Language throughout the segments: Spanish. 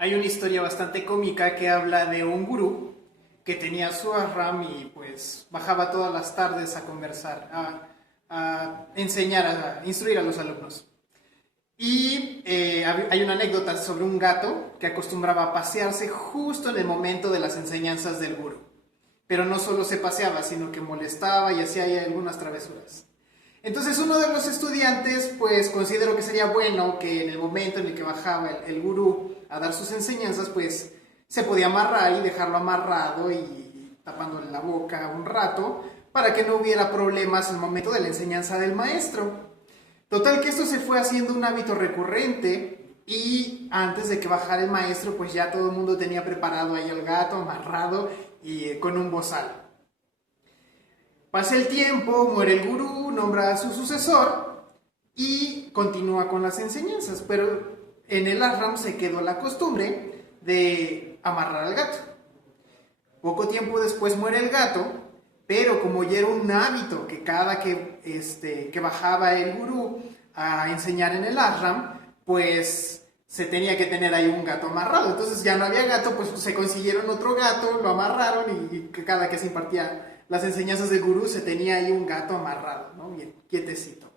Hay una historia bastante cómica que habla de un gurú que tenía su ashram y pues bajaba todas las tardes a conversar, a enseñar, a instruir a los alumnos. Y hay una anécdota sobre un gato que acostumbraba a pasearse justo en el momento de las enseñanzas del gurú. Pero no solo se paseaba, sino que molestaba y hacía ahí algunas travesuras. Entonces uno de los estudiantes pues consideró que sería bueno que en el momento en el que bajaba el gurú a dar sus enseñanzas pues se podía amarrar y dejarlo amarrado y tapándole la boca un rato para que no hubiera problemas al momento de la enseñanza del maestro. Total que esto se fue haciendo un hábito recurrente y antes de que bajara el maestro pues ya todo el mundo tenía preparado ahí al gato amarrado y con un bozal. Pasa el tiempo, muere el gurú, nombra a su sucesor y continúa con las enseñanzas, pero en el ashram se quedó la costumbre de amarrar al gato. Poco tiempo después muere el gato, pero como ya era un hábito que cada que bajaba el gurú a enseñar en el ashram, pues se tenía que tener ahí un gato amarrado. Entonces ya no había gato, pues se consiguieron otro gato, lo amarraron y cada que se impartía las enseñanzas del gurú se tenía ahí un gato amarrado, ¿no? Bien quietecito.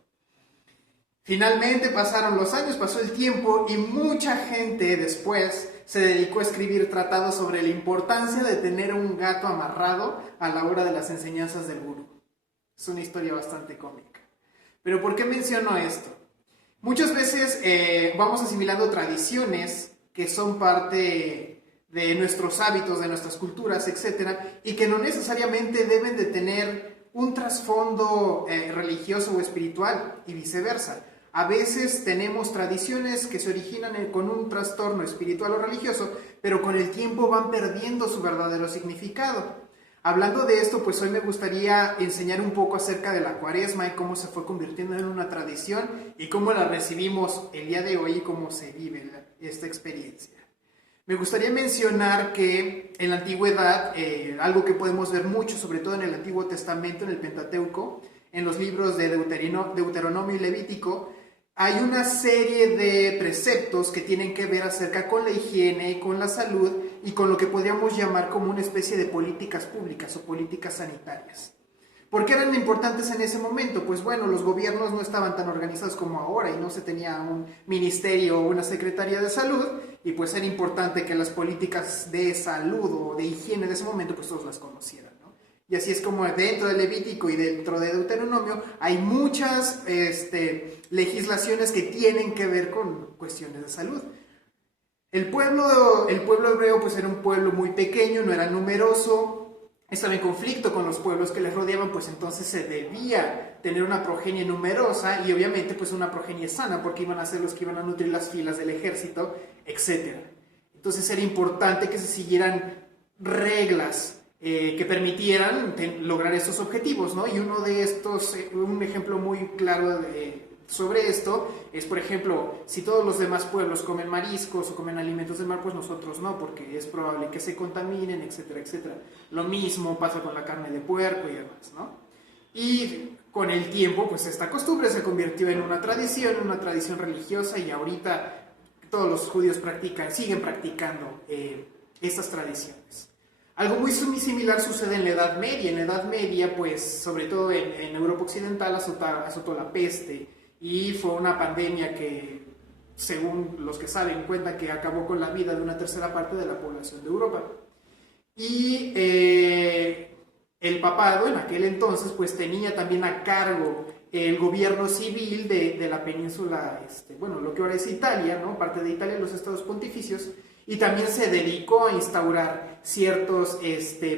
Finalmente pasaron los años, pasó el tiempo y mucha gente después se dedicó a escribir tratados sobre la importancia de tener un gato amarrado a la hora de las enseñanzas del gurú. Es una historia bastante cómica. Pero ¿por qué menciono esto? Muchas veces vamos asimilando tradiciones que son parte de nuestros hábitos, de nuestras culturas, etcétera, y que no necesariamente deben de tener un trasfondo religioso o espiritual y viceversa. A veces tenemos tradiciones que se originan con un trastorno espiritual o religioso, pero con el tiempo van perdiendo su verdadero significado. Hablando de esto, pues hoy me gustaría enseñar un poco acerca de la Cuaresma y cómo se fue convirtiendo en una tradición y cómo la recibimos el día de hoy y cómo se vive esta experiencia. Me gustaría mencionar que en la antigüedad, algo que podemos ver mucho, sobre todo en el Antiguo Testamento, en el Pentateuco, en los libros de Deuteronomio y Levítico, hay una serie de preceptos que tienen que ver acerca con la higiene, con la salud y con lo que podríamos llamar como una especie de políticas públicas o políticas sanitarias. ¿Por qué eran importantes en ese momento? Pues bueno, los gobiernos no estaban tan organizados como ahora y no se tenía un ministerio o una secretaría de salud y pues era importante que las políticas de salud o de higiene de ese momento pues todos las conocieran, ¿no? Y así es como dentro de Levítico y dentro de Deuteronomio hay muchas legislaciones que tienen que ver con cuestiones de salud. El pueblo hebreo pues era un pueblo muy pequeño, no era numeroso, estaba en conflicto con los pueblos que les rodeaban, pues entonces se debía tener una progenie numerosa y obviamente pues una progenie sana, porque iban a ser los que iban a nutrir las filas del ejército, etc. Entonces era importante que se siguieran reglas que permitieran lograr estos objetivos, ¿no? Y uno de estos, un ejemplo muy claro sobre esto es, por ejemplo, si todos los demás pueblos comen mariscos o comen alimentos del mar, pues nosotros no, porque es probable que se contaminen, etcétera, etcétera. Lo mismo pasa con la carne de puerco y demás, ¿no? Y con el tiempo, pues esta costumbre se convirtió en una tradición religiosa y ahorita todos los judíos siguen practicando estas tradiciones. Algo muy similar sucede en la Edad Media. En la Edad Media, pues, sobre todo en Europa Occidental, azotó la peste y fue una pandemia que, según los que saben, cuenta que acabó con la vida de una tercera parte de la población de Europa. Y el papado en aquel entonces, pues, tenía también a cargo el gobierno civil de la península, lo que ahora es Italia, ¿no? Parte de Italia, los estados pontificios, y también se dedicó a instaurar ciertos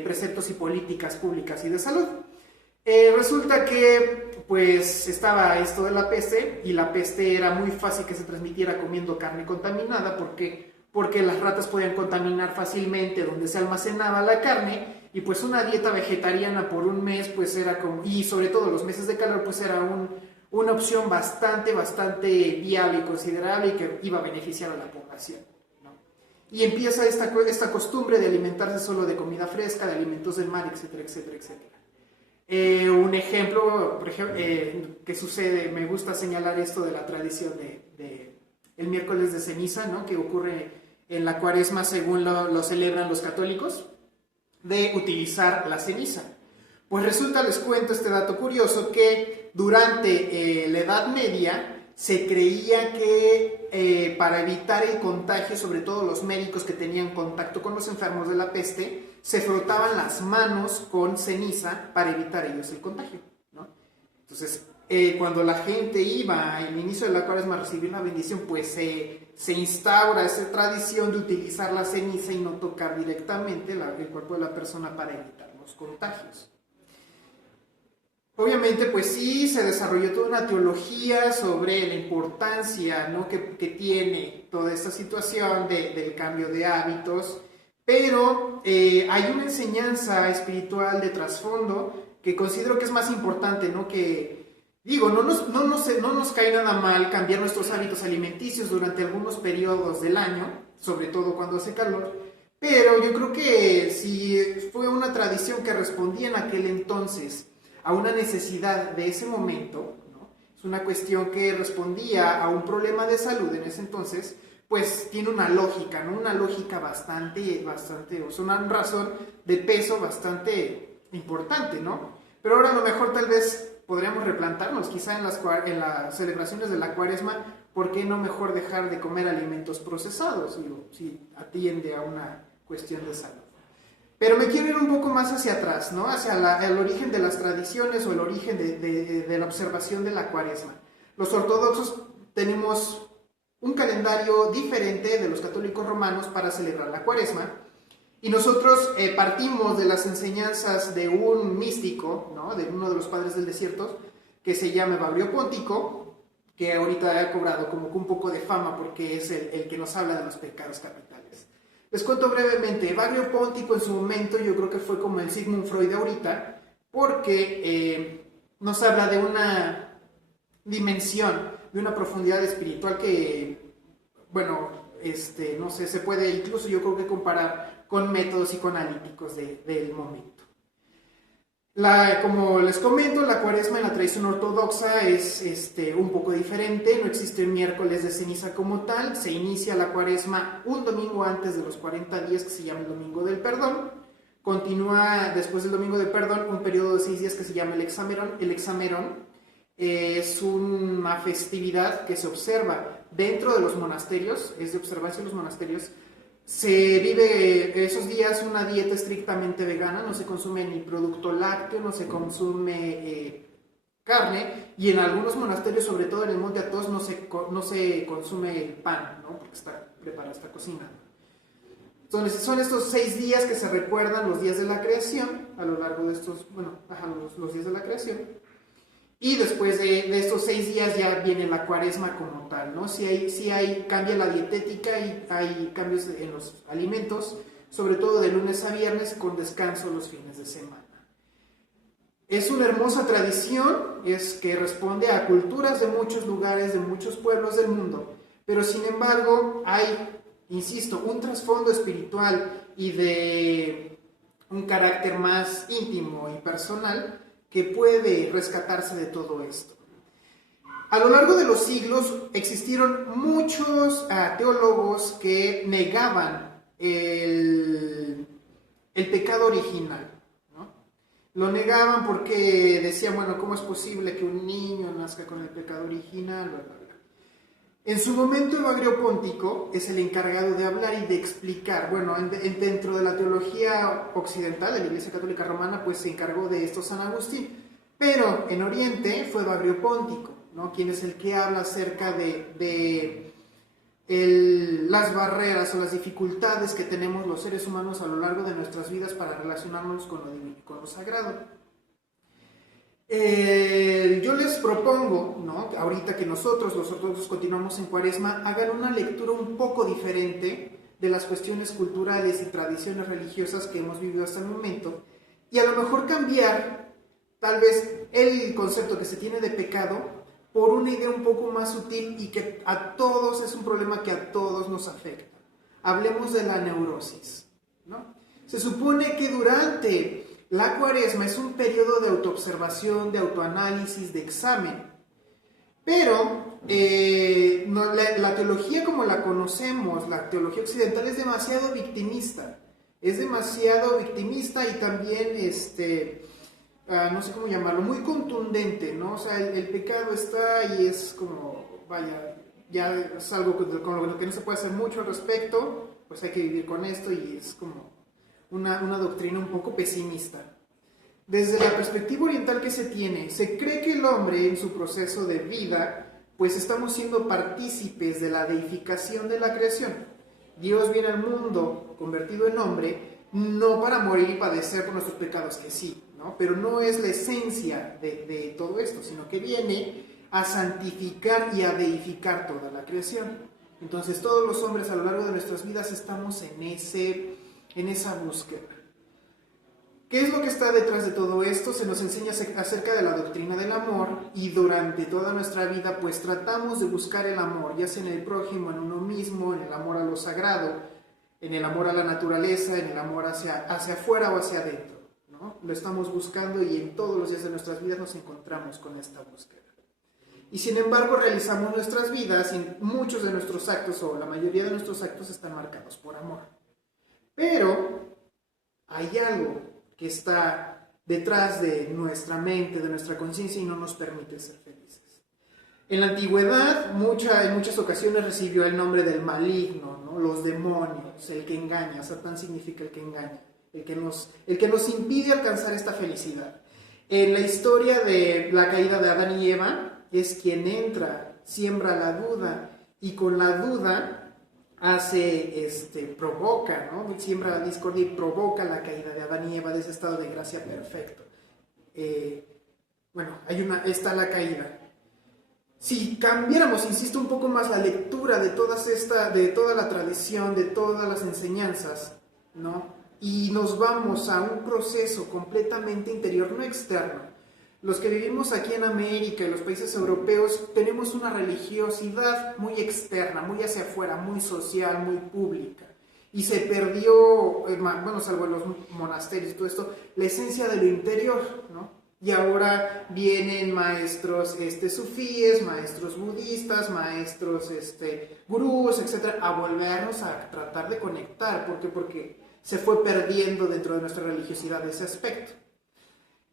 preceptos y políticas públicas y de salud. Resulta que pues estaba esto de la peste y la peste era muy fácil que se transmitiera comiendo carne contaminada porque las ratas podían contaminar fácilmente donde se almacenaba la carne y pues una dieta vegetariana por un mes pues era como, y sobre todo los meses de calor pues era una opción bastante viable y considerable y que iba a beneficiar a la población. Y empieza esta costumbre de alimentarse solo de comida fresca, de alimentos del mar, etcétera, etcétera, etcétera. Un ejemplo, por ejemplo, que sucede, me gusta señalar esto de la tradición de el miércoles de ceniza, ¿no? Que ocurre en la cuaresma, según lo celebran los católicos, de utilizar la ceniza. Pues resulta, les cuento este dato curioso, que durante la Edad Media se creía que para evitar el contagio, sobre todo los médicos que tenían contacto con los enfermos de la peste, se frotaban las manos con ceniza para evitar ellos el contagio, ¿no? Entonces, cuando la gente iba al inicio de la cuaresma a recibir la bendición, pues se instaura esa tradición de utilizar la ceniza y no tocar directamente el cuerpo de la persona para evitar los contagios. Obviamente, pues sí, se desarrolló toda una teología sobre la importancia, ¿no?, que tiene toda esta situación del cambio de hábitos, pero hay una enseñanza espiritual de trasfondo que considero que es más importante, ¿no? Que, digo, no nos cae nada mal cambiar nuestros hábitos alimenticios durante algunos periodos del año, sobre todo cuando hace calor, pero yo creo que si fue una tradición que respondía en aquel entonces a una necesidad de ese momento, ¿no? Es una cuestión que respondía a un problema de salud en ese entonces, pues tiene una lógica, ¿no? Una lógica bastante, o sea, una razón de peso bastante importante, ¿no? Pero ahora a lo mejor tal vez podríamos replantarnos, quizá en las celebraciones de la cuaresma, ¿por qué no mejor dejar de comer alimentos procesados? Digo, si atiende a una cuestión de salud. Pero me quiero ir un poco más hacia atrás, ¿no? Hacia el origen de las tradiciones o el origen de la observación de la cuaresma. Los ortodoxos tenemos un calendario diferente de los católicos romanos para celebrar la cuaresma, y nosotros partimos de las enseñanzas de un místico, ¿no?, de uno de los padres del desierto, que se llama Evagrio Póntico, que ahorita ha cobrado como que un poco de fama porque es el que nos habla de los pecados capitales. Les cuento brevemente. Evagrio Póntico en su momento yo creo que fue como el Sigmund Freud de ahorita, porque nos habla de una dimensión, de una profundidad espiritual que, bueno, no sé, se puede incluso yo creo que comparar con métodos psicoanalíticos del momento. Como les comento, la cuaresma en la tradición ortodoxa es un poco diferente. No existe un miércoles de ceniza como tal. Se inicia la cuaresma un domingo antes de los 40 días, que se llama el Domingo del Perdón. Continúa después del Domingo del Perdón un periodo de 6 días que se llama el Hexamerón. El Hexamerón es una festividad que se observa dentro de los monasterios, es de observarse en los monasterios. Se vive esos días una dieta estrictamente vegana, no se consume ni producto lácteo, no se consume carne, y en algunos monasterios, sobre todo en el Monte Athos, no se consume el pan, ¿no?, porque está preparado, está cocinado. Entonces son estos 6 días que se recuerdan los días de la creación, a lo largo de estos, los días de la creación. Y después de estos 6 días ya viene la cuaresma como tal, ¿no? Cambia la dietética y hay cambios en los alimentos, sobre todo de lunes a viernes, con descanso los fines de semana. Es una hermosa tradición, es que responde a culturas de muchos lugares, de muchos pueblos del mundo, pero sin embargo hay, insisto, un trasfondo espiritual y de un carácter más íntimo y personal que puede rescatarse de todo esto. A lo largo de los siglos existieron muchos teólogos que negaban el pecado original, ¿no? Lo negaban porque decían, bueno, ¿cómo es posible que un niño nazca con el pecado original? Bla, bla, bla. En su momento, Evagrio Póntico es el encargado de hablar y de explicar. Bueno, dentro de la teología occidental de la Iglesia Católica Romana, pues se encargó de esto San Agustín. Pero en Oriente fue Evagrio Póntico, ¿no?, quien es el que habla acerca de las barreras o las dificultades que tenemos los seres humanos a lo largo de nuestras vidas para relacionarnos con lo divino y con lo sagrado. Yo les propongo, ¿no?, ahorita que nosotros, los ortodoxos, continuamos en cuaresma, hagan una lectura un poco diferente de las cuestiones culturales y tradiciones religiosas que hemos vivido hasta el momento, y a lo mejor cambiar tal vez el concepto que se tiene de pecado por una idea un poco más sutil y que a todos es un problema que a todos nos afecta. Hablemos de la neurosis, ¿no? Se supone que durante la cuaresma es un periodo de autoobservación, de autoanálisis, de examen. Pero la teología como la conocemos, la teología occidental, es demasiado victimista. Es demasiado victimista y también, no sé cómo llamarlo, muy contundente, ¿no? O sea, el pecado está y es como, vaya, ya es algo con lo que no se puede hacer mucho al respecto, pues hay que vivir con esto y es como una doctrina un poco pesimista. Desde la perspectiva oriental que se tiene, se cree que el hombre en su proceso de vida, pues estamos siendo partícipes de la deificación de la creación. Dios viene al mundo convertido en hombre, no para morir y padecer por nuestros pecados, que sí, ¿no? Pero no es la esencia de todo esto, sino que viene a santificar y a deificar toda la creación. Entonces todos los hombres a lo largo de nuestras vidas estamos en esa búsqueda. ¿Qué es lo que está detrás de todo esto? Se nos enseña acerca de la doctrina del amor y durante toda nuestra vida pues tratamos de buscar el amor, ya sea en el prójimo, en uno mismo, en el amor a lo sagrado, en el amor a la naturaleza, en el amor hacia afuera o hacia adentro, ¿no? Lo estamos buscando y en todos los días de nuestras vidas nos encontramos con esta búsqueda. Y sin embargo realizamos nuestras vidas y muchos de nuestros actos o la mayoría de nuestros actos están marcados por amor. Pero hay algo que está detrás de nuestra mente, de nuestra conciencia y no nos permite ser felices. En la antigüedad, en muchas ocasiones recibió el nombre del maligno, ¿no? Los demonios, el que engaña. Satán significa el que engaña, el que nos impide alcanzar esta felicidad. En la historia de la caída de Adán y Eva, es quien entra, siembra la duda y con la duda provoca, ¿no? Siembra la discordia y provoca la caída de Adán y Eva de ese estado de gracia perfecto. Está la caída. Si cambiáramos, insisto, un poco más la lectura de toda la tradición, de todas las enseñanzas, ¿no? Y nos vamos a un proceso completamente interior, no externo. Los que vivimos aquí en América y los países europeos tenemos una religiosidad muy externa, muy hacia afuera, muy social, muy pública. Y se perdió, salvo en los monasterios y todo esto, la esencia de lo interior, ¿no? Y ahora vienen maestros sufíes, maestros budistas, maestros gurús, etcétera, a volvernos a tratar de conectar. ¿Por qué? Porque se fue perdiendo dentro de nuestra religiosidad ese aspecto.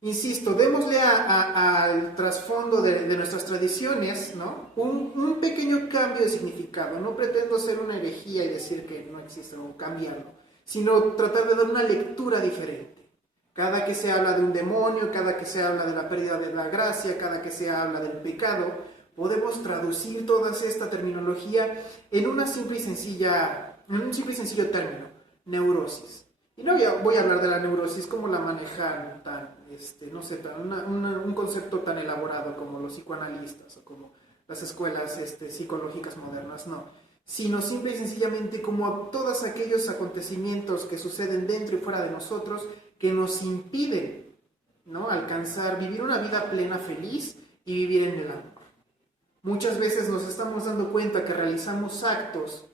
Insisto, démosle al trasfondo de nuestras tradiciones, ¿no? Un pequeño cambio de significado. No pretendo hacer una herejía y decir que no existe o cambiarlo, sino tratar de dar una lectura diferente. Cada que se habla de un demonio, cada que se habla de la pérdida de la gracia, cada que se habla del pecado, podemos traducir toda esta terminología en un simple y sencillo término: neurosis. Y no voy a hablar de la neurosis como la manejan un concepto tan elaborado como los psicoanalistas o como las escuelas psicológicas modernas, no. Sino simple y sencillamente como todos aquellos acontecimientos que suceden dentro y fuera de nosotros que nos impiden, ¿no?, vivir una vida plena, feliz y vivir en el amor. Muchas veces nos estamos dando cuenta que realizamos actos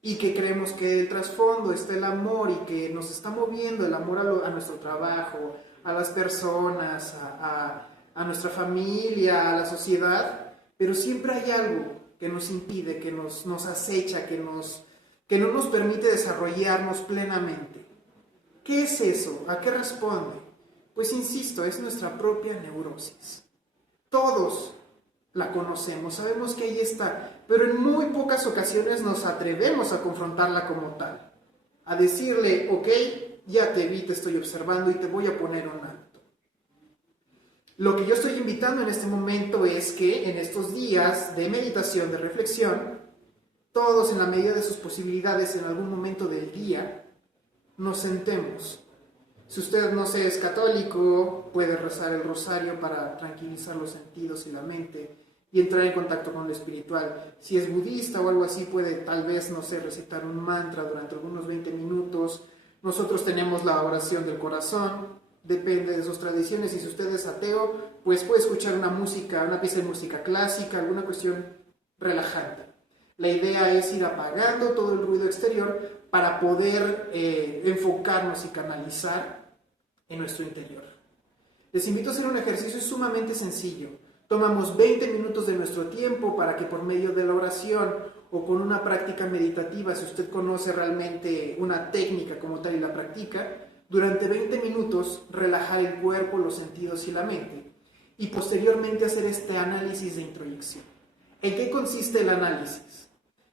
y que creemos que el trasfondo está el amor y que nos está moviendo el amor a nuestro trabajo, a las personas, a nuestra familia, a la sociedad, pero siempre hay algo que nos impide, que nos acecha, que no nos permite desarrollarnos plenamente. ¿Qué es eso? ¿A qué responde? Pues insisto, es nuestra propia neurosis. Todos la conocemos, sabemos que ahí está, pero en muy pocas ocasiones nos atrevemos a confrontarla como tal, a decirle: ok, ya te vi, te estoy observando y te voy a poner un alto. Lo que yo estoy invitando en este momento es que en estos días de meditación, de reflexión, todos en la medida de sus posibilidades en algún momento del día, nos sentemos. Si usted no es católico, puede rezar el rosario para tranquilizar los sentidos y la mente y entrar en contacto con lo espiritual. Si es budista o algo así, puede tal vez, recitar un mantra durante algunos 20 minutos. Nosotros tenemos la oración del corazón, depende de sus tradiciones. Y si usted es ateo, pues puede escuchar una pieza de música clásica, alguna cuestión relajante. La idea es ir apagando todo el ruido exterior para poder enfocarnos y canalizar en nuestro interior. Les invito a hacer un ejercicio sumamente sencillo. Tomamos 20 minutos de nuestro tiempo para que por medio de la oración o con una práctica meditativa, si usted conoce realmente una técnica como tal y la practica, durante 20 minutos relajar el cuerpo, los sentidos y la mente y posteriormente hacer este análisis de introyección. ¿En qué consiste el análisis?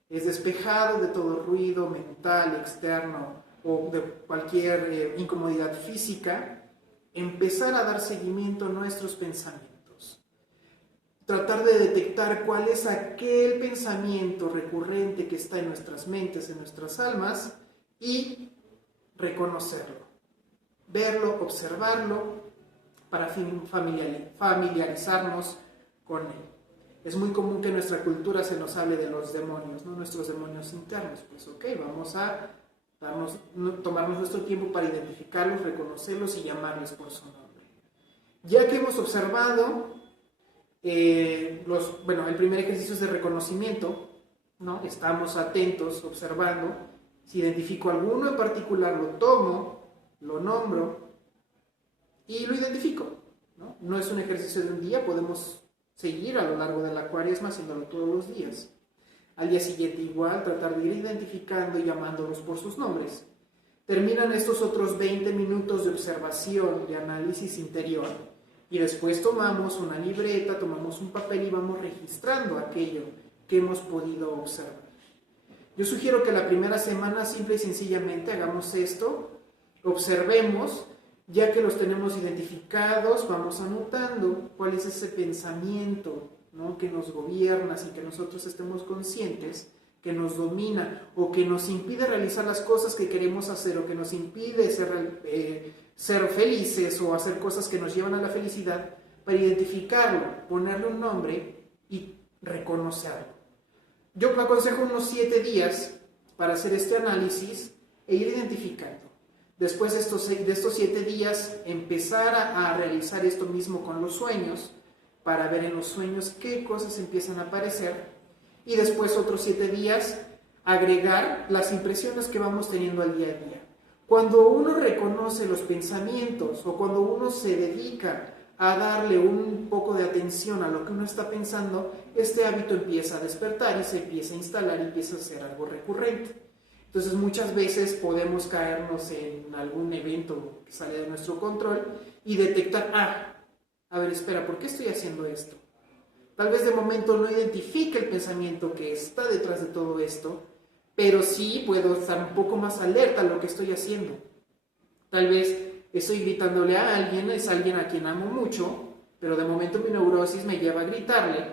Es despejado de todo ruido mental, externo o de cualquier incomodidad física, empezar a dar seguimiento a nuestros pensamientos. Tratar de detectar cuál es aquel pensamiento recurrente que está en nuestras mentes, en nuestras almas, y reconocerlo. Verlo, observarlo, para familiarizarnos con él. Es muy común que en nuestra cultura se nos hable de los demonios, ¿no? Nuestros demonios internos. Pues ok, vamos a tomarnos nuestro tiempo para identificarlos, reconocerlos y llamarles por su nombre. Ya que hemos observado, el primer ejercicio es de reconocimiento, ¿no? Estamos atentos, observando. Si identifico alguno en particular, lo tomo, lo nombro y lo identifico, ¿no? No es un ejercicio de un día, podemos seguir a lo largo de la cuaresma haciéndolo todos los días. Al día siguiente igual, tratar de ir identificando y llamándolos por sus nombres. Terminan estos otros 20 minutos de observación, de análisis interior, y después tomamos una libreta, tomamos un papel y vamos registrando aquello que hemos podido observar. Yo sugiero que la primera semana simple y sencillamente hagamos esto, observemos, ya que los tenemos identificados, vamos anotando cuál es ese pensamiento, ¿no?, que nos gobierna, sin que nosotros estemos conscientes, que nos domina o que nos impide realizar las cosas que queremos hacer o que nos impide ser felices o hacer cosas que nos llevan a la felicidad, para identificarlo, ponerle un nombre y reconocerlo. Yo me aconsejo unos 7 días para hacer este análisis e ir identificando. Después de estos 7 días, empezar a realizar esto mismo con los sueños, para ver en los sueños qué cosas empiezan a aparecer, y después otros 7 días, agregar las impresiones que vamos teniendo al día a día. Cuando uno reconoce los pensamientos o cuando uno se dedica a darle un poco de atención a lo que uno está pensando, este hábito empieza a despertar y se empieza a instalar y empieza a ser algo recurrente. Entonces muchas veces podemos caernos en algún evento que sale de nuestro control y detectar, a ver, espera, ¿por qué estoy haciendo esto? Tal vez de momento no identifique el pensamiento que está detrás de todo esto, pero sí puedo estar un poco más alerta a lo que estoy haciendo. Tal vez estoy gritándole a alguien, es alguien a quien amo mucho, pero de momento mi neurosis me lleva a gritarle.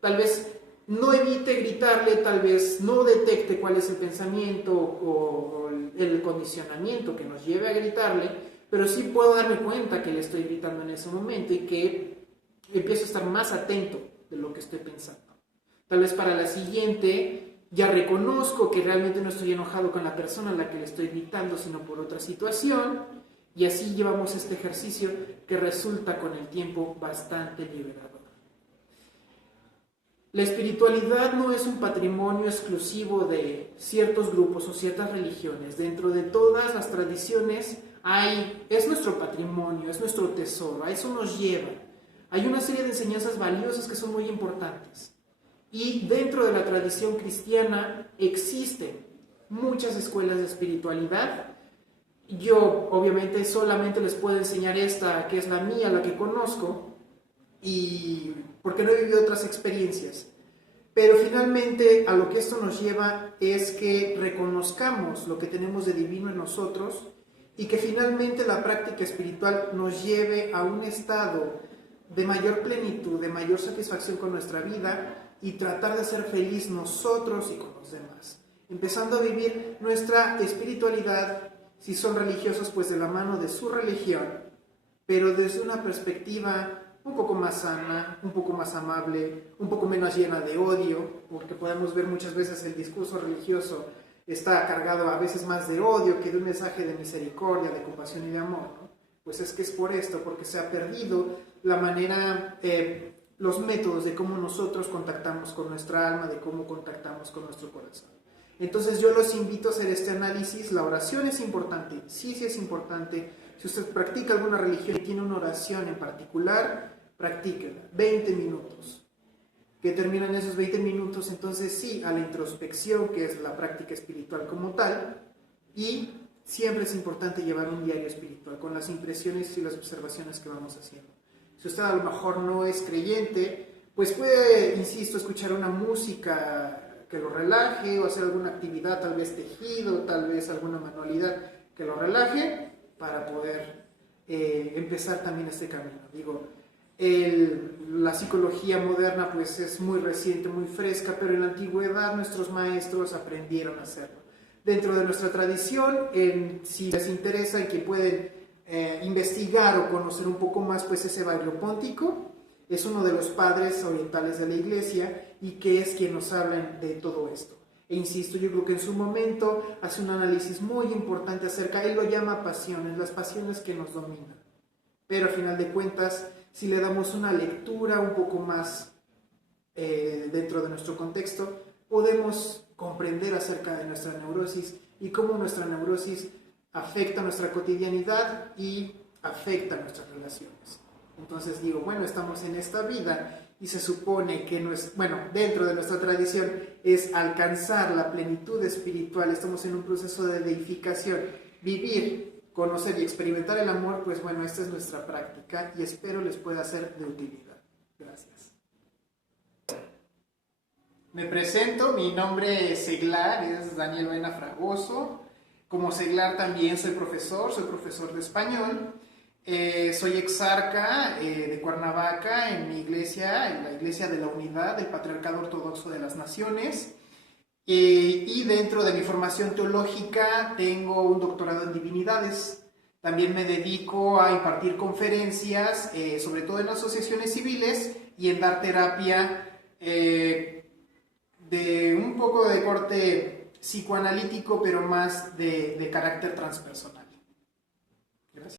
Tal vez no evite gritarle, tal vez no detecte cuál es el pensamiento o el condicionamiento que nos lleve a gritarle, pero sí puedo darme cuenta que le estoy gritando en ese momento y que empiezo a estar más atento de lo que estoy pensando. Tal vez para la siguiente ya reconozco que realmente no estoy enojado con la persona a la que le estoy gritando, sino por otra situación, y así llevamos este ejercicio que resulta con el tiempo bastante liberador. La espiritualidad no es un patrimonio exclusivo de ciertos grupos o ciertas religiones. Dentro de todas las tradiciones es nuestro patrimonio, es nuestro tesoro, a eso nos lleva. Hay una serie de enseñanzas valiosas que son muy importantes. Y dentro de la tradición cristiana existen muchas escuelas de espiritualidad. Yo obviamente solamente les puedo enseñar esta, que es la mía, la que conozco, y porque no he vivido otras experiencias. Pero finalmente a lo que esto nos lleva es que reconozcamos lo que tenemos de divino en nosotros y que finalmente la práctica espiritual nos lleve a un estado de mayor plenitud, de mayor satisfacción con nuestra vida y tratar de ser feliz nosotros y con los demás. Empezando a vivir nuestra espiritualidad, si son religiosos, pues de la mano de su religión, pero desde una perspectiva un poco más sana, un poco más amable, un poco menos llena de odio, porque podemos ver muchas veces el discurso religioso está cargado a veces más de odio que de un mensaje de misericordia, de compasión y de amor, ¿no? Pues es que es por esto, porque se ha perdido la manera, los métodos de cómo nosotros contactamos con nuestra alma, de cómo contactamos con nuestro corazón. Entonces yo los invito a hacer este análisis. La oración es importante, sí es importante. Si usted practica alguna religión y tiene una oración en particular, practíquela, 20 minutos. Que terminan esos 20 minutos, entonces sí, a la introspección, que es la práctica espiritual como tal, y siempre es importante llevar un diario espiritual con las impresiones y las observaciones que vamos haciendo. Si usted a lo mejor no es creyente, pues puede, insisto, escuchar una música que lo relaje o hacer alguna actividad, tal vez tejido, tal vez alguna manualidad que lo relaje para poder empezar también este camino. Digo, la psicología moderna pues es muy reciente, muy fresca, pero en la antigüedad nuestros maestros aprendieron a hacerlo. Dentro de nuestra tradición, si les interesa y que pueden investigar o conocer un poco más, pues es Evagrio Póntico, es uno de los padres orientales de la Iglesia y que es quien nos habla de todo esto. E insisto, yo creo que en su momento hace un análisis muy importante acerca, él lo llama pasiones, las pasiones que nos dominan. Pero a final de cuentas, si le damos una lectura un poco más dentro de nuestro contexto, podemos comprender acerca de nuestra neurosis y cómo nuestra neurosis afecta nuestra cotidianidad y afecta nuestras relaciones. Entonces digo, bueno, estamos en esta vida y se supone que, dentro de nuestra tradición es alcanzar la plenitud espiritual, estamos en un proceso de deificación, vivir, conocer y experimentar el amor, pues bueno, esta es nuestra práctica y espero les pueda ser de utilidad. Gracias. Me presento, mi nombre es seglar, es Daniel Baena Fragoso. Como seglar también soy profesor de español. Soy exarca de Cuernavaca en mi iglesia, en la Iglesia de la Unidad del Patriarcado Ortodoxo de las Naciones. Y dentro de mi formación teológica tengo un doctorado en divinidades. También me dedico a impartir conferencias, sobre todo en asociaciones civiles y en dar terapia de un poco de corte psicoanalítico, pero más de carácter transpersonal.